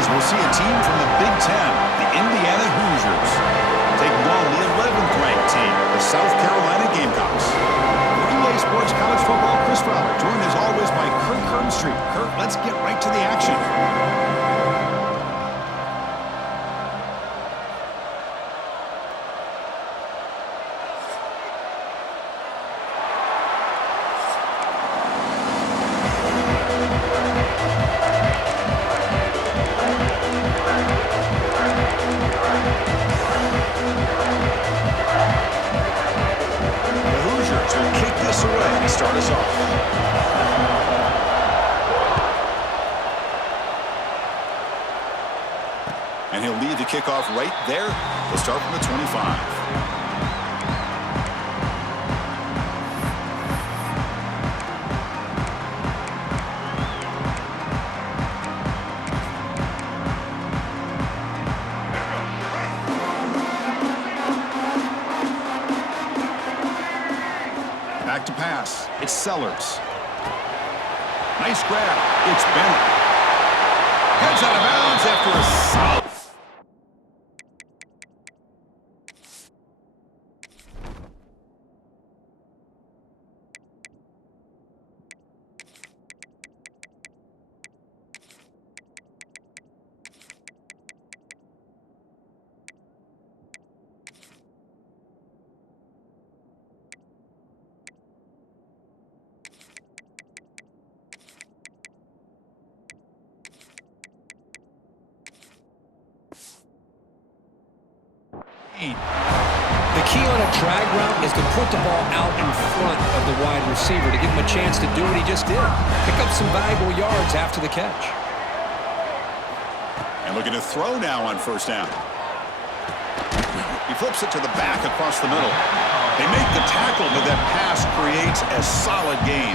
as we'll see a team from the Big Ten, the Indiana Hoosiers, taking on the 11th ranked team, the South Carolina Gamecocks. Relay Sports College Football, Chris Fowler, joined as always by Kirk Herbstreit. Kirk, let's get right to the action. Start us off. And he'll lead the kickoff right there. He'll start from the 25. Back to pass. It's Sellers. Nice grab. It's Bennett. Heads out of bounds after a solid. The key on a drag route is to put the ball out in front of the wide receiver to give him a chance to do what he just did. Pick up some valuable yards after the catch. And looking to throw now on first down. He flips it to the back across the middle. They make the tackle, but that pass creates a solid gain.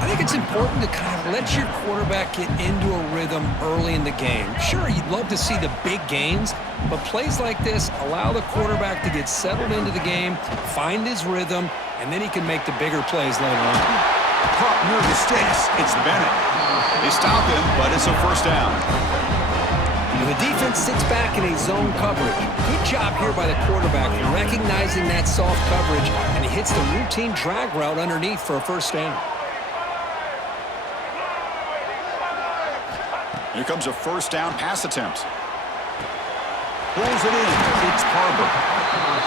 I think it's important to kind of let your quarterback get into a rhythm early in the game. Sure, you'd love to see the big gains, but plays like this allow the quarterback to get settled into the game, find his rhythm, and then he can make the bigger plays later on. Caught near the sticks. It's Bennett. They stop him, but it's a first down. And the defense sits back in a zone coverage. Good job here by the quarterback recognizing that soft coverage, and he hits the routine drag route underneath for a first down. Here comes a first down pass attempt. Pulls it in. It's Harbor.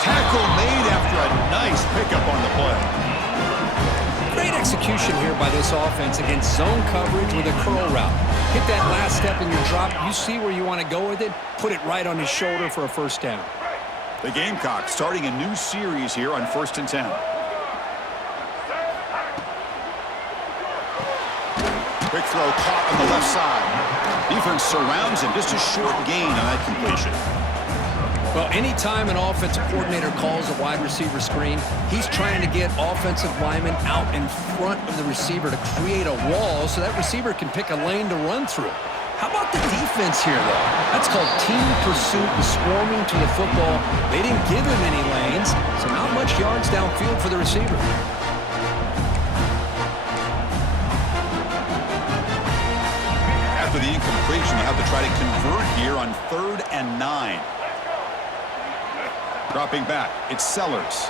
Tackle made after a nice pickup on the play. Great execution here by this offense against zone coverage with a curl route. Hit that last step in your drop. You see where you want to go with it. Put it right on his shoulder for a first down. The Gamecocks starting a new series here on 1st and 10. Quick throw caught on the left side. Defense surrounds him. Just a short gain on that completion. Well, anytime an offensive coordinator calls a wide receiver screen, he's trying to get offensive linemen out in front of the receiver to create a wall so that receiver can pick a lane to run through. How about the defense here, though? That's called team pursuit and swarming to the football. They didn't give him any lanes, so not much yards downfield for the receiver. After the incompletion, they'll have to try to convert here on 3rd and 9. Dropping back, it's Sellers.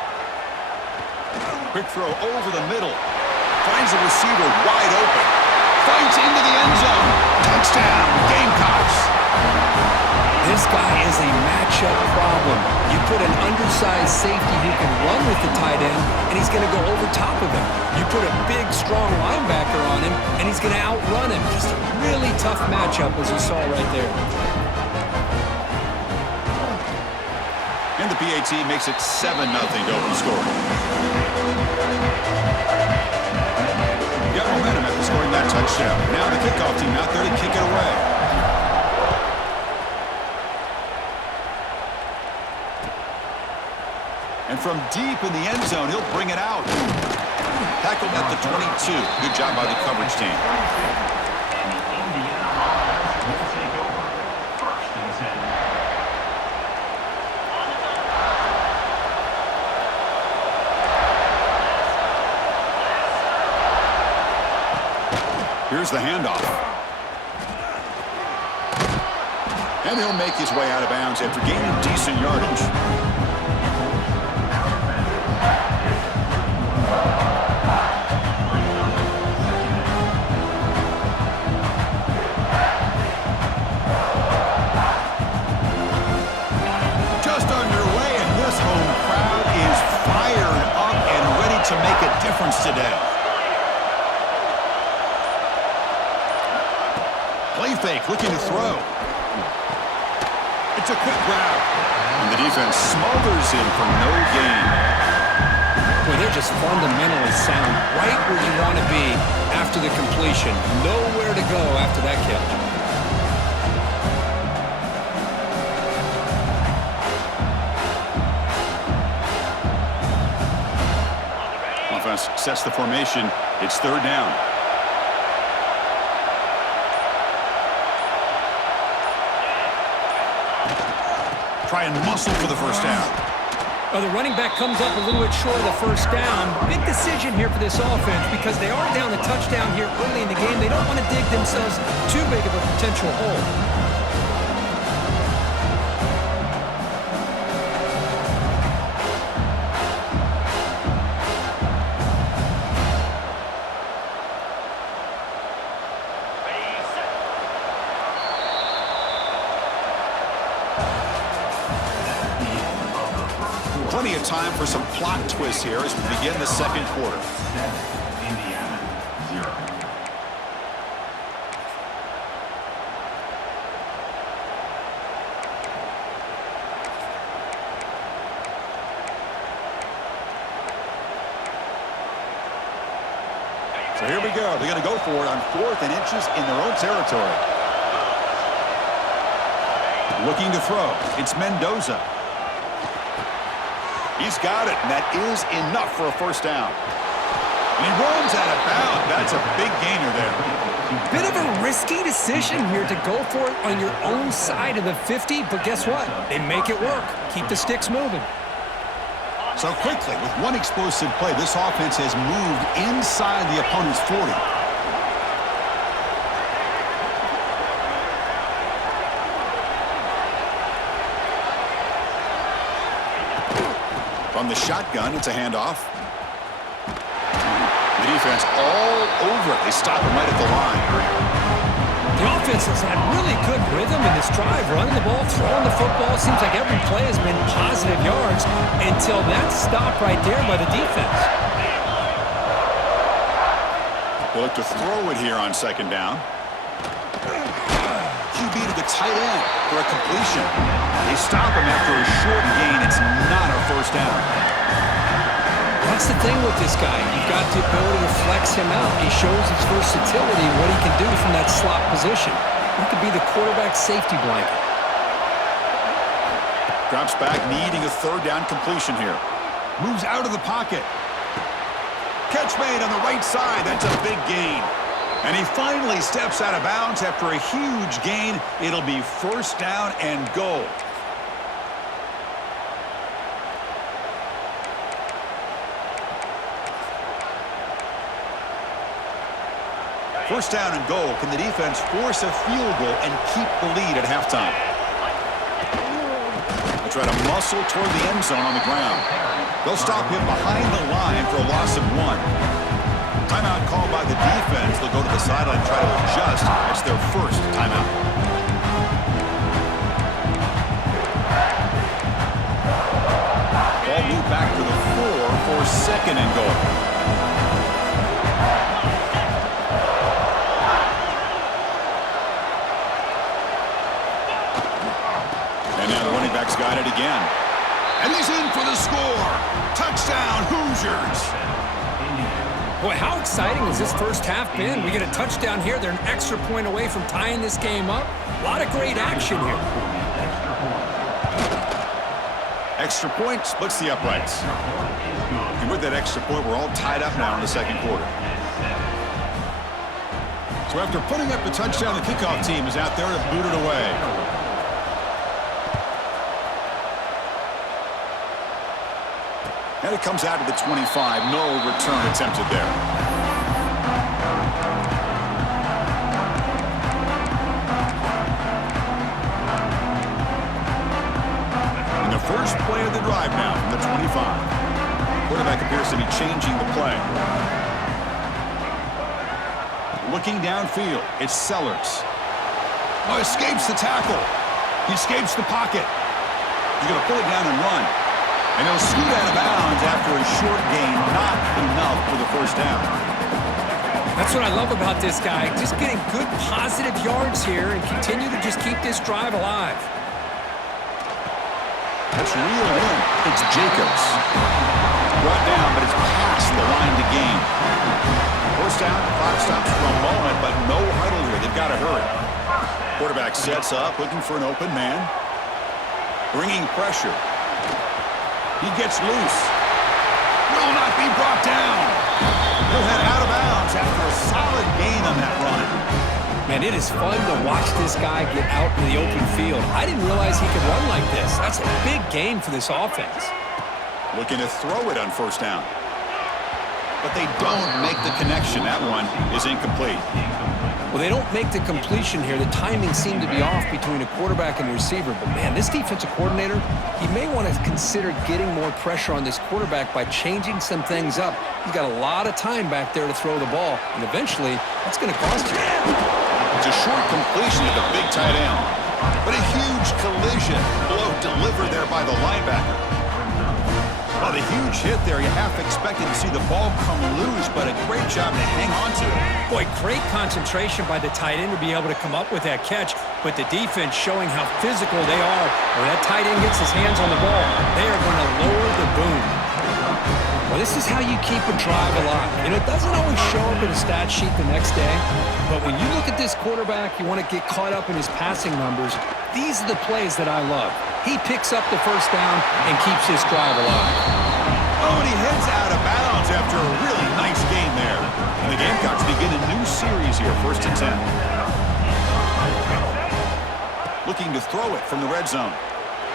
Quick throw over the middle. Finds the receiver wide open. Fights into the end zone. Touchdown, Gamecocks. This guy is a matchup problem. You put an undersized safety who can run with the tight end, and he's going to go over top of him. You put a big, strong linebacker on him, and he's going to outrun him. Just a really tough matchup, as you saw right there. And the PAT makes it 7-0 to open score. Got momentum after scoring that touchdown. Now the kickoff team out there to kick it away. And from deep in the end zone, he'll bring it out. Tackled at the 22. Good job by the coverage team. Here's the handoff. And he'll make his way out of bounds after gaining decent yardage. Just underway, and this home crowd is fired up and ready to make a difference today. Play fake, looking to throw. It's a quick grab. And the defense smothers him for no gain. Well, they're just fundamentally sound, right where you want to be after the completion. Nowhere to go after that catch. Offense sets the formation. It's third down. Try and muscle for the first down. Well, the running back comes up a little bit short of the first down. Big decision here for this offense because they are down a touchdown here early in the game. They don't want to dig themselves too big of a potential hole. Plenty of time for some plot twists here as we begin the second quarter. Indiana, 0. So here we go. They're going to go for it on 4th and inches in their own territory. Looking to throw. It's Mendoza. He's got it, and that is enough for a first down. And he runs out of bounds. That's a big gainer there. Bit of a risky decision here to go for it on your own side of the 50, but guess what? They make it work. Keep the sticks moving. So quickly, with one explosive play, this offense has moved inside the opponent's 40. From the shotgun, it's a handoff. The defense all over it. They stop him right at the line. The offense has had really good rhythm in this drive, running the ball, throwing the football. Seems like every play has been positive yards until that stop right there by the defense. They look to throw it here on second down. QB to the tight end for a completion. They stop him after a short gain. It's not a first down. That's the thing with this guy. You've got the ability to flex him out. He shows his versatility and what he can do from that slot position. He could be the quarterback safety blanket. Drops back, needing a third down completion here. Moves out of the pocket. Catch made on the right side. That's a big gain. And he finally steps out of bounds after a huge gain. It'll be first down and goal. First down and goal. Can the defense force a field goal and keep the lead at halftime? They'll try to muscle toward the end zone on the ground. They'll stop him behind the line for a loss of 1. Timeout called by the defense. They'll go to the sideline and try to adjust. It's their first timeout. Ball moved back to the 4 for second and goal. And now the running back's got it again. And he's in for the score. Touchdown, Hoosiers. Boy, how exciting has this first half been? We get a touchdown here. They're an extra point away from tying this game up. A lot of great action here. Extra point splits the uprights. And with that extra point, we're all tied up now in the second quarter. So after putting up the touchdown, the kickoff team is out there to boot it away. And it comes out to the 25. No return attempted there. changing the play. Looking downfield, it's Sellers. Oh, escapes the tackle. He escapes the pocket. He's going to pull it down and run. And he'll scoot out of bounds after a short gain, not enough for the first down. That's what I love about this guy. Just getting good positive yards here and continue to just keep this drive alive. That's real in. It's Jacobs. Brought down, but it's past the line to gain. First down, clock stops for a moment, but no huddle here. They've got to hurry. Quarterback sets up, looking for an open man. Bringing pressure. He gets loose. Will not be brought down. He'll head out of bounds after a solid gain on that run. Man, it is fun to watch this guy get out in the open field. I didn't realize he could run like this. That's a big gain for this offense. Looking to throw it on first down. But they don't make the connection. That one is incomplete. Well, they don't make the completion here. The timing seemed to be off between a quarterback and a receiver. But, man, this defensive coordinator, he may want to consider getting more pressure on this quarterback by changing some things up. He's got a lot of time back there to throw the ball, and eventually that's going to cost you. It's a short completion to the big tight end. But a huge collision blow delivered there by the linebacker. Well, the huge hit there, you half expected to see the ball come loose, but a great job to hang on to it. Boy, great concentration by the tight end to be able to come up with that catch, but the defense showing how physical they are. When that tight end gets his hands on the ball, they are going to lower the boom. Well, this is how you keep a drive alive. You know, it doesn't always show up in a stat sheet the next day, but when you look at this quarterback, you want to get caught up in his passing numbers. These are the plays that I love. He picks up the first down and keeps this drive alive. Oh, and he heads out of bounds after a really nice gain there. And the Gamecocks begin a new series here, 1st and 10. Looking to throw it from the red zone.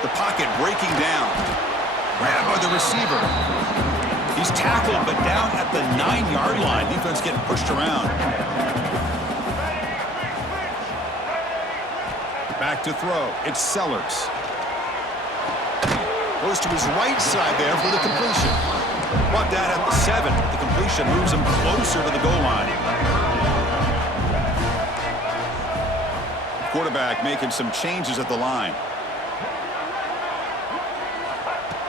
The pocket breaking down. Grabbed by the receiver. He's tackled, but down at the 9-yard line. Defense getting pushed around. Back to throw. It's Sellers. Goes to his right side there for the completion. Brought down at the 7. The completion moves him closer to the goal line. Quarterback making some changes at the line.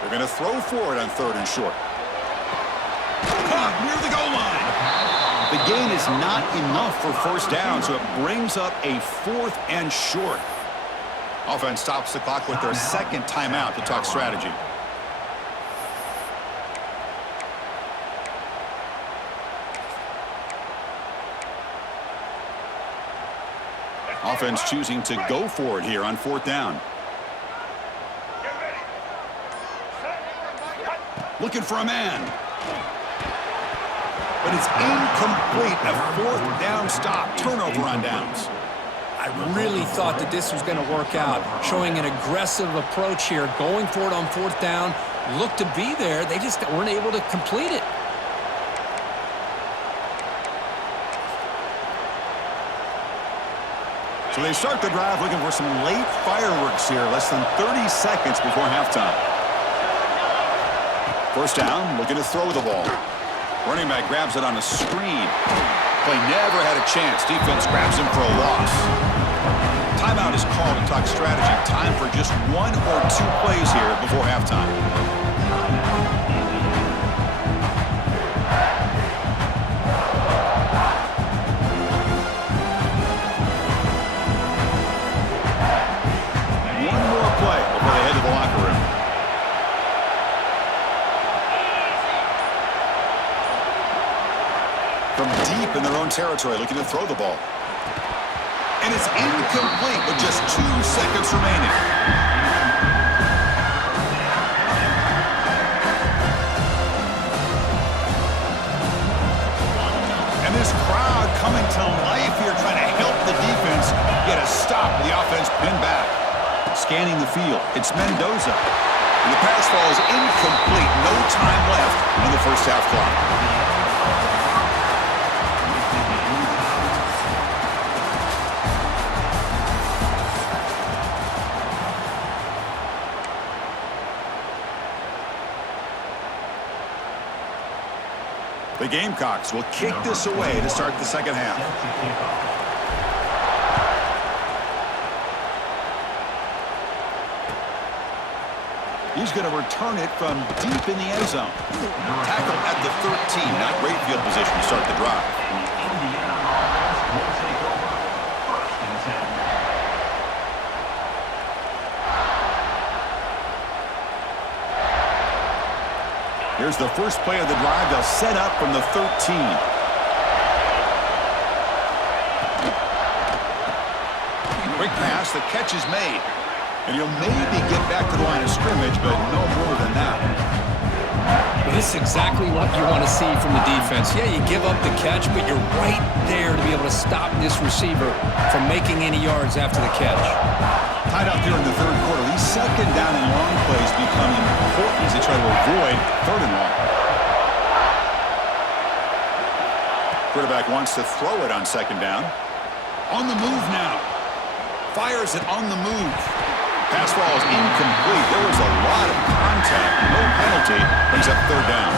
They're going to throw for it on 3rd and short. Caught near the goal line. The gain is not enough for first down, so it brings up a 4th and short. Offense stops the clock with their 2nd timeout to talk strategy. Offense choosing to go for it here on 4th down. Looking for a man. But it's incomplete. A 4th down stop. Turnover on downs. I really thought that this was going to work out, showing an aggressive approach here, going for it on 4th down, looked to be there. They just weren't able to complete it. So they start the drive looking for some late fireworks here, less than 30 seconds before halftime. First down, looking to throw the ball. Running back grabs it on a screen. Play never had a chance. Defense grabs him for a loss. Timeout is called to talk strategy. Time for just 1 or 2 plays here before halftime. One more play before they head to the locker room. From deep in their own territory, looking to throw the ball. And it's incomplete with just 2 seconds remaining. And this crowd coming to life here, trying to help the defense get a stop. The offense pinned back. Scanning the field, it's Mendoza. And the pass falls incomplete. No time left on the first half clock. The Gamecocks will kick this away to start the second half. He's going to return it from deep in the end zone. Tackle at the 13. Not great field position to start the drive. Here's the first play of the drive. They'll set up from the 13. Quick pass. The catch is made. And he'll maybe get back to the line of scrimmage, but no more than that. Well, this is exactly what you want to see from the defense. Yeah, you give up the catch, but you're right there to be able to stop this receiver from making any yards after the catch. Tied up here in the third quarter. These second down and long plays become important as they try to avoid third and long. Quarterback wants to throw it on second down. On the move now. Fires it on the move. Pass ball is incomplete. There was a lot of contact. No penalty. Brings up third down.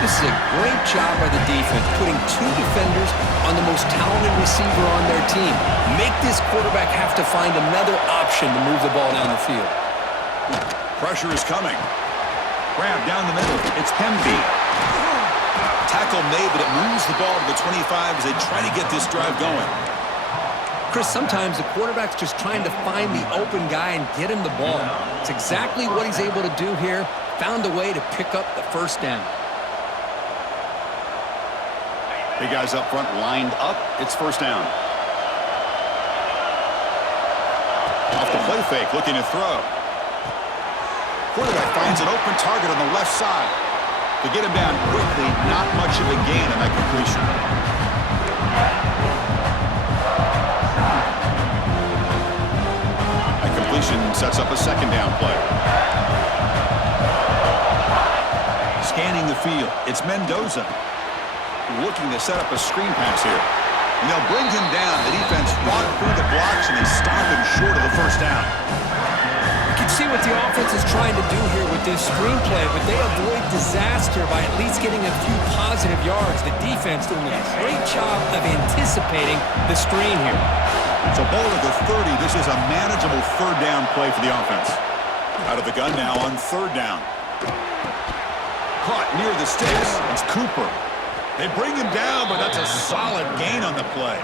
This is a great job by the defense, putting two defenders on the most talented receiver on their team. Make this quarterback have to find another option to move the ball down the field. Pressure is coming. Grab down the middle. It's Hemby. Tackle made, but it moves the ball to the 25 as they try to get this drive going. Chris, sometimes the quarterback's just trying to find the open guy and get him the ball. It's exactly what he's able to do here. Found a way to pick up the first down. Big guys up front lined up. It's first down. Off the play fake, looking to throw. Quarterback finds an open target on the left side. To get him down quickly, not much of a gain on that completion. Sets up a second down play. Scanning the field. It's Mendoza. Looking to set up a screen pass here. And they'll bring him down. The defense fought through the blocks, and they stop him short of the first down. You can see what the offense is trying to do here with this screenplay, but they avoid disaster by at least getting a few positive yards. The defense doing a great job of anticipating the screen here. So ball at the 30. This is a manageable third down play for the offense. Out of the gun now on third down. Caught near the sticks. It's Cooper. They bring him down, but that's a solid gain on the play.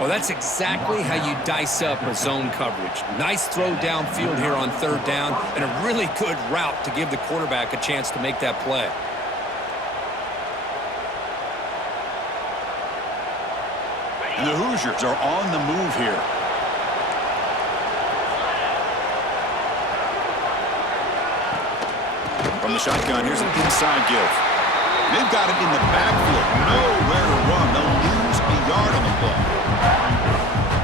Well, that's exactly how you dice up a zone coverage. Nice throw downfield here on third down, and a really good route to give the quarterback a chance to make that play. And the Hoosiers are on the move here. From the shotgun, here's an inside give. They've got it in the backfield. Nowhere to run. They'll lose a yard on the play.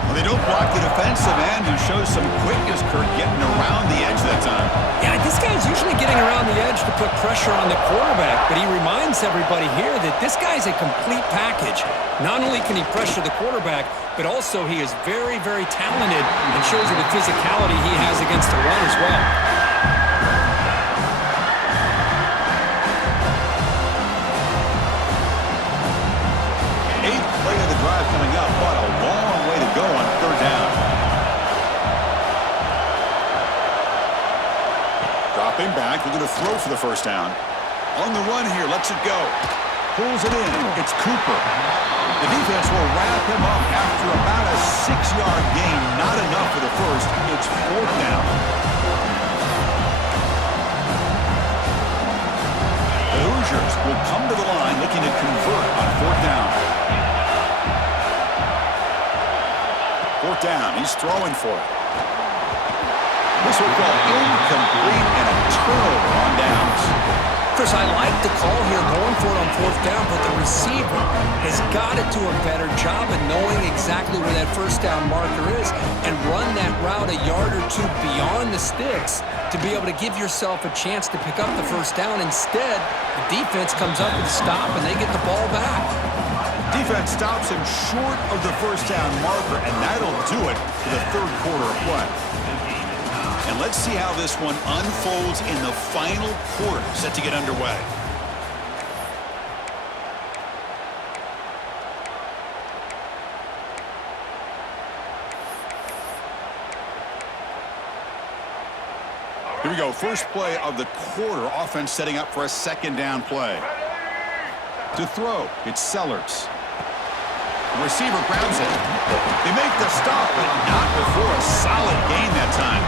Well, they don't block the defensive end, who shows some quickness, Kurt, getting around the edge that time. Yeah, this guy's usually getting around the edge to put pressure on the quarterback, but he reminds everybody here that this guy's a complete package. Not only can he pressure the quarterback, but also he is very, very talented and shows you the physicality he has against the run as well. Eighth play of the drive coming up, but a long way to go on third down. Dropping back, looking to throw for the first down. On the run here, lets it go. Pulls it in. It's Cooper. The defense will wrap him up after about a 6-yard gain. Not enough for the first. It's fourth down. The Hoosiers will come to the line looking to convert on fourth down. Fourth down. He's throwing for it. This will fall incomplete and a turnover on downs. Chris, I like the call here going for it on fourth down, but the receiver has got to do a better job of knowing exactly where that first down marker is and run that route a yard or two beyond the sticks to be able to give yourself a chance to pick up the first down. Instead, the defense comes up with a stop and they get the ball back. Defense stops him short of the first down marker, and that'll do it for the third quarter of play. And let's see how this one unfolds in the final quarter, set to get underway. Here we go. First play of the quarter. Offense setting up for a second down play. To throw, it's Sellers. The receiver grabs it. They make the stop, but not before a solid gain that time.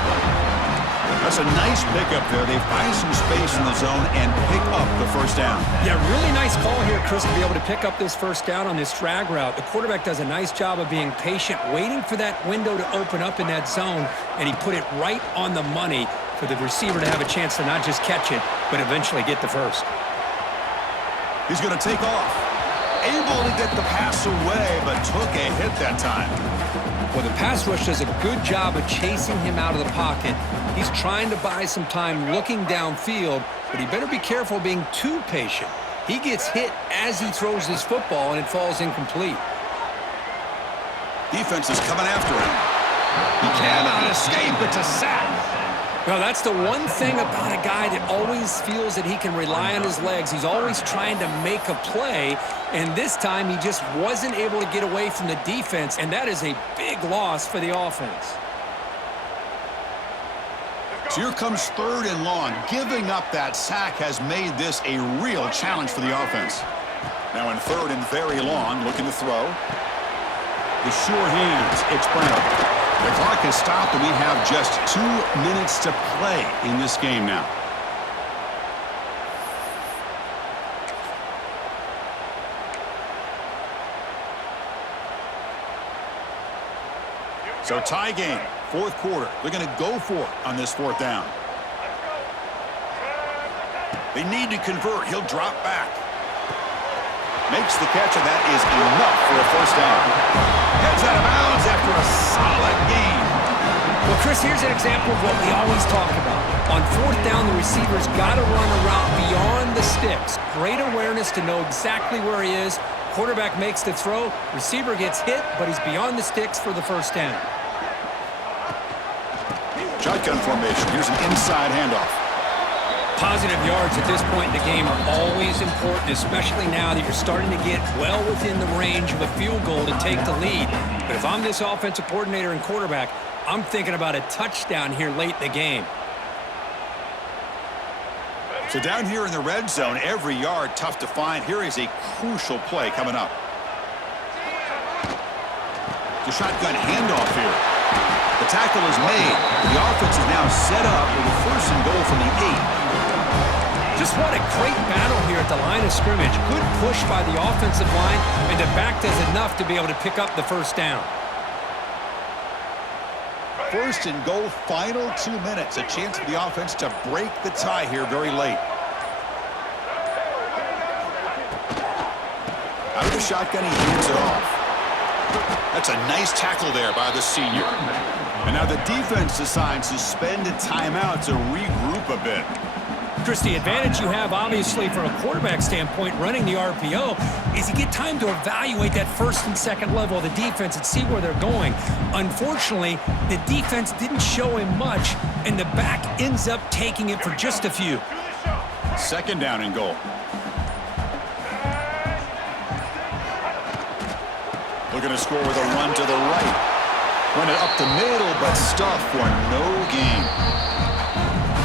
That's a nice pickup there. They find some space in the zone and pick up the first down. Yeah, really nice call here, Chris, to be able to pick up this first down on this drag route. The quarterback does a nice job of being patient, waiting for that window to open up in that zone, and he put it right on the money for the receiver to have a chance to not just catch it, but eventually get the first. He's going to take off. Able to get the pass away, but took a hit that time. Well, the pass rush does a good job of chasing him out of the pocket. He's trying to buy some time looking downfield, but he better be careful being too patient. He gets hit as he throws this football, and it falls incomplete. Defense is coming after him. He cannot escape. It's a sack. Well, that's the one thing about a guy that always feels that he can rely on his legs. He's always trying to make a play, and this time he just wasn't able to get away from the defense, and that is a big loss for the offense. So here comes 3rd and long. Giving up that sack has made this a real challenge for the offense. Now in 3rd and very long, looking to throw. The sure hands, it's Brown. The clock has stopped, and we have just 2 minutes to play in this game now. So tie game, 4th quarter. They're going to go for it on this 4th down. They need to convert. He'll drop back. Makes the catch, and that is enough for a first down. Heads out of bounds after a solid gain. Well, Chris, here's an example of what we always talk about. On 4th down, the receiver's got to run a route beyond the sticks. Great awareness to know exactly where he is. Quarterback makes the throw. Receiver gets hit, but he's beyond the sticks for the first down. Shotgun formation. Here's an inside handoff. Positive yards at this point in the game are always important, especially now that you're starting to get well within the range of a field goal to take the lead. But if I'm this offensive coordinator and quarterback, I'm thinking about a touchdown here late in the game. So down here in the red zone, every yard tough to find. Here is a crucial play coming up. The shotgun handoff here. The tackle is made. The offense is now set up with a 1st and goal from the 8. Just what a great battle here at the line of scrimmage. Good push by the offensive line, and the back does enough to be able to pick up the first down. 1st and goal, final 2 minutes. A chance for the offense to break the tie here very late. Out of the shotgun, he hands it off. That's a nice tackle there by the senior. And now the defense decides to spend a timeout to regroup a bit. Chris, the advantage you have, obviously, from a quarterback standpoint, running the RPO, is you get time to evaluate that 1st and 2nd level of the defense and see where they're going. Unfortunately, the defense didn't show him much, and the back ends up taking it for just a few. 2nd down and goal. Looking to score with a run to the right. Run it up the middle, but stuff for no gain.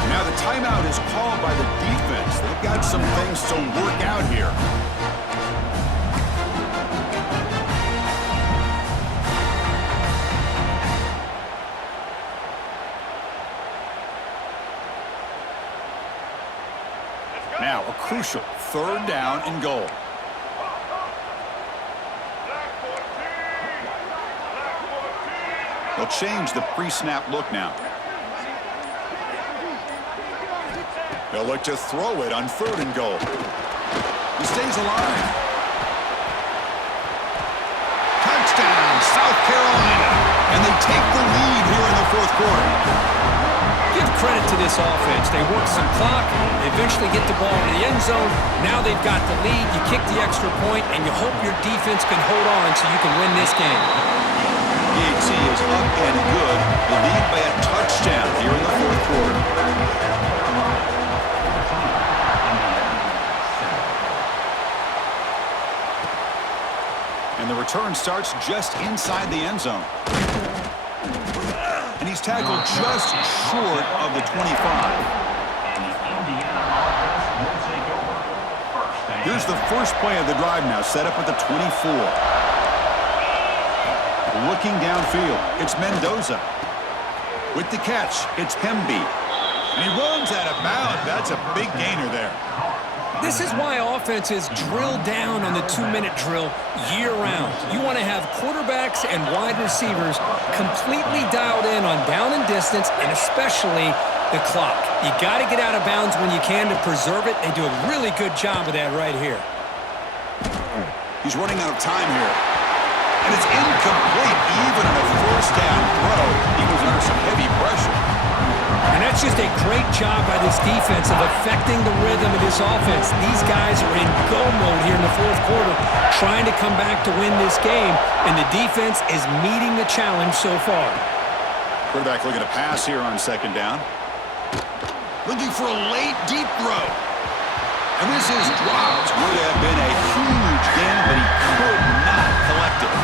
Now the timeout is called by the defense. They've got some things to work out here. Now a crucial 3rd down and goal. They'll change the pre-snap look now. They'll look to throw it on 3rd and goal. He stays alive. Touchdown, South Carolina. And they take the lead here in the 4th quarter. Give credit to this offense. They work some clock. They eventually get the ball into the end zone. Now they've got the lead. You kick the extra point, and you hope your defense can hold on so you can win this game. PAT is up and good. The lead by a touchdown here in the 4th quarter. And the return starts just inside the end zone. And he's tackled just short of the 25. Here's the first play of the drive now, set up at the 24. Looking downfield, it's Mendoza. With the catch, it's Hemby. And he runs out of bounds. That's a big gainer there. This is why offenses drill down on the 2-minute drill year-round. You want to have quarterbacks and wide receivers completely dialed in on down and distance, and especially the clock. You got to get out of bounds when you can to preserve it. They do a really good job of that right here. He's running out of time here. And it's incomplete, even on a first down throw. He was under some heavy pressure. And that's just a great job by this defense of affecting the rhythm of this offense. These guys are in go mode here in the fourth quarter, trying to come back to win this game, and the defense is meeting the challenge so far. Quarterback looking to pass here on second down. Looking for a late, deep throw. And this is dropped. Would have been a huge gain, but he could not collect it.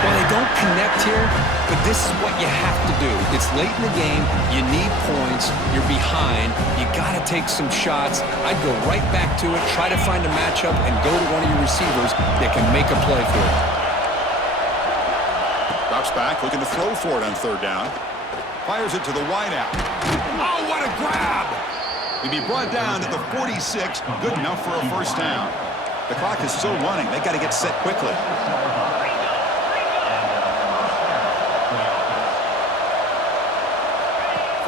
Well, they don't connect here, but this is what you have to do. It's late in the game. You need points. You're behind. You got to take some shots. I'd go right back to it, try to find a matchup, and go to one of your receivers that can make a play for you. Drops back, looking to throw for it on third down. Fires it to the wideout. Oh, what a grab! He'd be brought down to the 46. Good enough for a first down. The clock is still running. They got to get set quickly.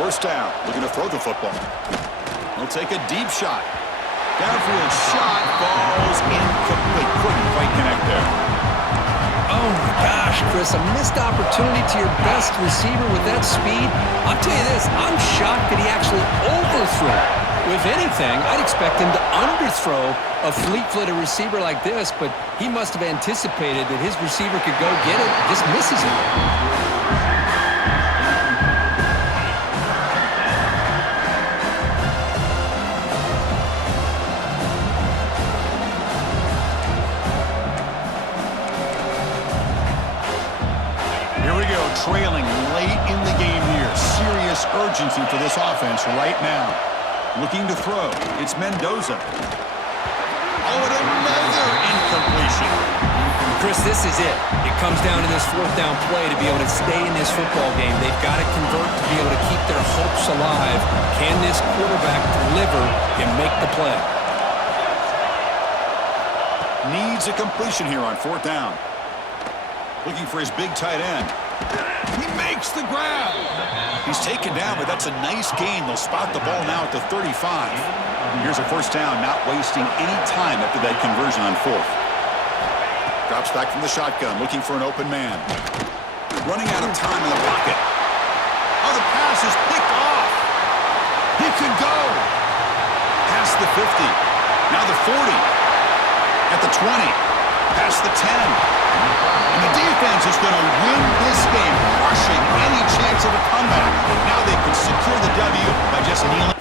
First down, looking to throw the football. He'll take a deep shot. Downfield shot falls incomplete. Couldn't quite connect there. Oh my gosh, Chris, a missed opportunity to your best receiver with that speed. I'll tell you this, I'm shocked that he actually overthrew. If anything, I'd expect him to underthrow a fleet-footed receiver like this, but he must have anticipated that his receiver could go get it, just misses it. Trailing late in the game here. Serious urgency for this offense right now. Looking to throw. It's Mendoza. Oh, and another incompletion. Chris, this is it. It comes down to this fourth down play to be able to stay in this football game. They've got to convert to be able to keep their hopes alive. Can this quarterback deliver and make the play? Needs a completion here on fourth down. Looking for his big tight end. He makes the grab. He's taken down, but that's a nice gain. They'll spot the ball now at the 35. Here's a first down, not wasting any time after that conversion on fourth. Drops back from the shotgun, looking for an open man. Running out of time in the pocket. Oh, the pass is picked off. He could go. Past the 50. Now the 40. At the 20. Past the 10. And the defense is going to win this game, crushing any chance of a comeback. Now they can secure the W by just kneeling